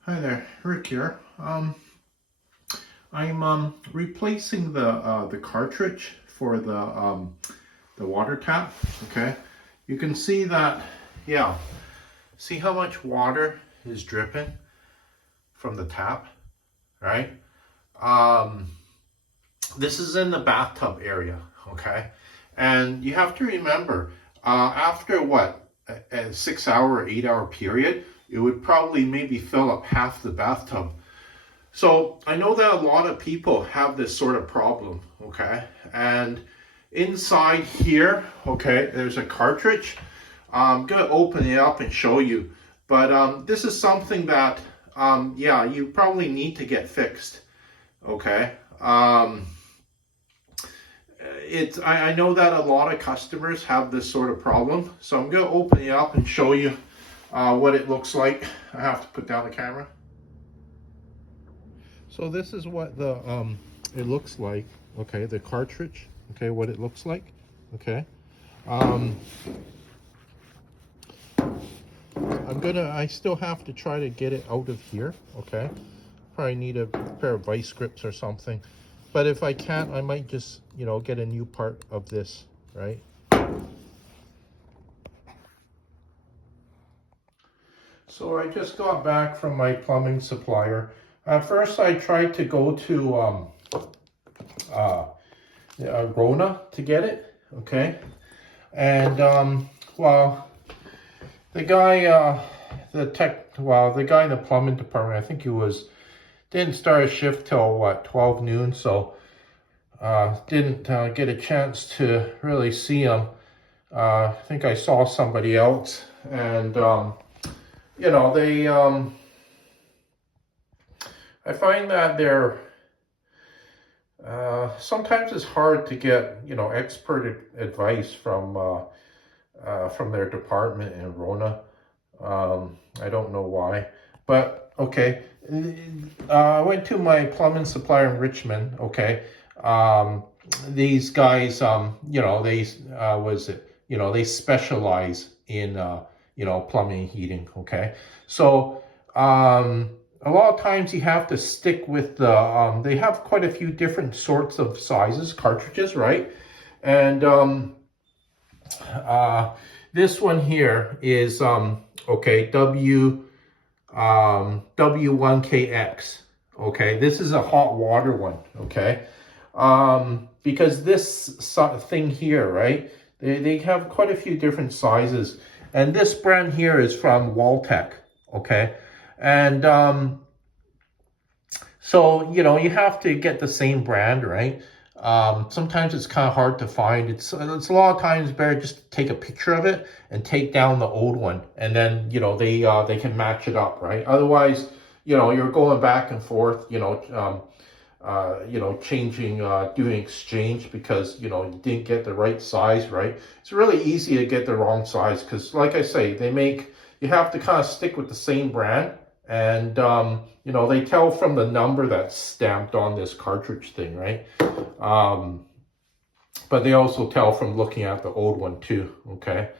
Hi there, Rick here. I'm replacing the cartridge for the water tap. Okay, you can see that. Yeah, see how much water is dripping from the tap, right? This is in the bathtub area. Okay, and you have to remember, after what a 6 hour or 8 hour period, it would probably maybe fill up half the bathtub. So I know that a lot of people have this sort of problem, okay? And inside here, okay, there's a cartridge. I'm gonna open it up and show you. But this is something that, yeah, you probably need to get fixed, okay? I know that a lot of customers have this sort of problem. So I'm gonna open it up and show you what it looks like. I have to put down the camera. So this is what the it looks like. Okay, the cartridge. Okay, what it looks like. Okay, I still have to try to get it out of here. Okay, probably need a pair of vice grips or something. But if I can't, I might just, get a new part of this, right? So I just got back from my plumbing supplier. At first, I tried to go to Rona to get it, okay? And well, the guy, the guy in the plumbing department, I think didn't start a shift till what, 12 noon, so didn't get a chance to really see him. I think I saw somebody else, and they I find that they're sometimes it's hard to get expert advice from their department in Rona. I don't know why, but okay. I went to my plumbing supplier in Richmond. Okay, these guys, they specialize in plumbing and heating. Okay, so a lot of times you have to stick with they have quite a few different sorts of sizes, cartridges, right? And this one here is, okay, W1KX, okay? This is a hot water one, okay? Because this thing here, right? They have quite a few different sizes. And this brand here is from Waltech, okay? And so, you have to get the same brand, right? Sometimes it's kind of hard to find. It's a lot of times better just to take a picture of it and take down the old one, and then they can match it up, right? Otherwise, you're going back and forth, changing, doing exchange because you didn't get the right size, right? It's really easy to get the wrong size because, like I say, you have to kind of stick with the same brand. And, they tell from the number that's stamped on this cartridge thing, right? But they also tell from looking at the old one too, okay?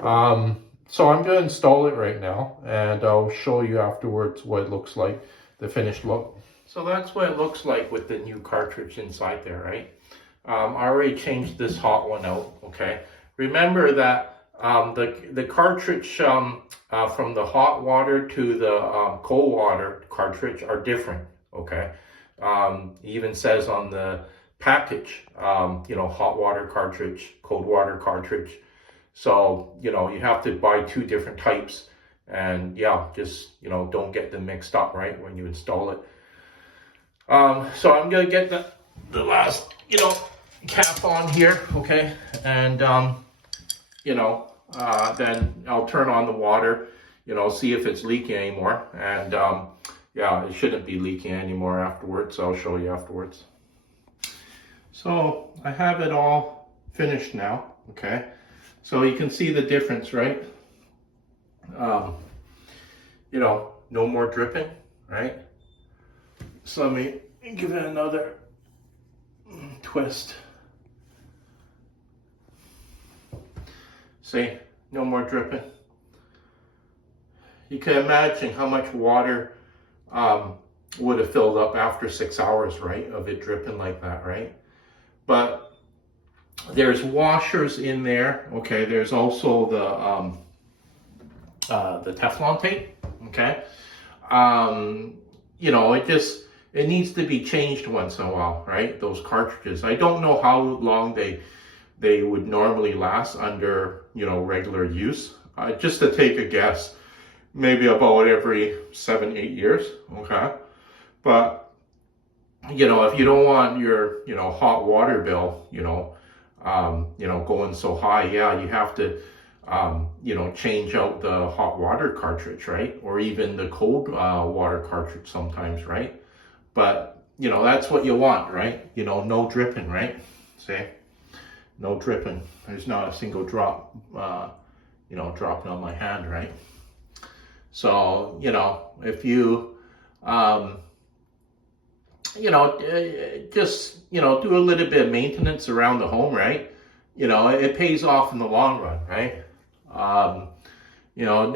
So I'm going to install it right now, and I'll show you afterwards what it looks like, the finished look. So that's what it looks like with the new cartridge inside there, right? I already changed this hot one out, okay? Remember that the cartridge from the hot water to the cold water cartridge are different, okay? It even says on the package, hot water cartridge, cold water cartridge. So, you have to buy two different types, and yeah, just, don't get them mixed up, right, when you install it. So I'm going to get the last, cap on here, okay? And, then I'll turn on the water, see if it's leaking anymore. And yeah, it shouldn't be leaking anymore afterwards. I'll show you afterwards. So I have it all finished now, okay? So you can see the difference, right? No more dripping, right? So let me give it another twist. See, no more dripping. you can imagine how much water would have filled up after 6 hours, right, of it dripping like that, right? But there's washers in there, okay? There's also the Teflon tape, okay? You know, it needs to be changed once in a while, right? Those cartridges. I don't know how long they would normally last under, you know, regular use. Just to take a guess, maybe about every 7-8 years, okay? But, you know, if you don't want your, you know, hot water bill, you know, going so high, yeah, you have to, you know, change out the hot water cartridge, right? Or even the cold water cartridge sometimes, right? But, you know, that's what you want, right? You know, no dripping, right? See? No dripping. There's not a single drop, you know, dropping on my hand, right? So, you know, if you, you know, just, you know, do a little bit of maintenance around the home, right? You know, it pays off in the long run, right? You know,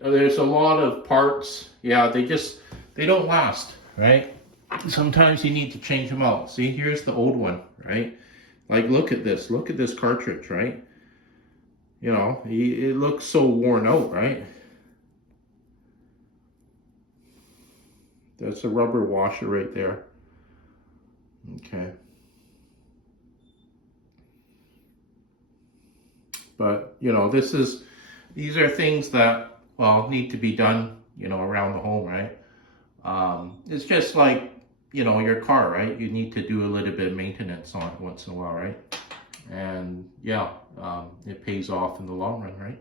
there's a lot of parts, yeah, they don't last, right? Sometimes you need to change them out. See, here's the old one, right? Like, look at this cartridge, right? You know, it looks so worn out, right? That's a rubber washer right there. Okay. But, you know, these are things that, well, need to be done, you know, around the home, right? It's just like, you know, your car, right? You need to do a little bit of maintenance on it once in a while, right? And yeah, it pays off in the long run, right?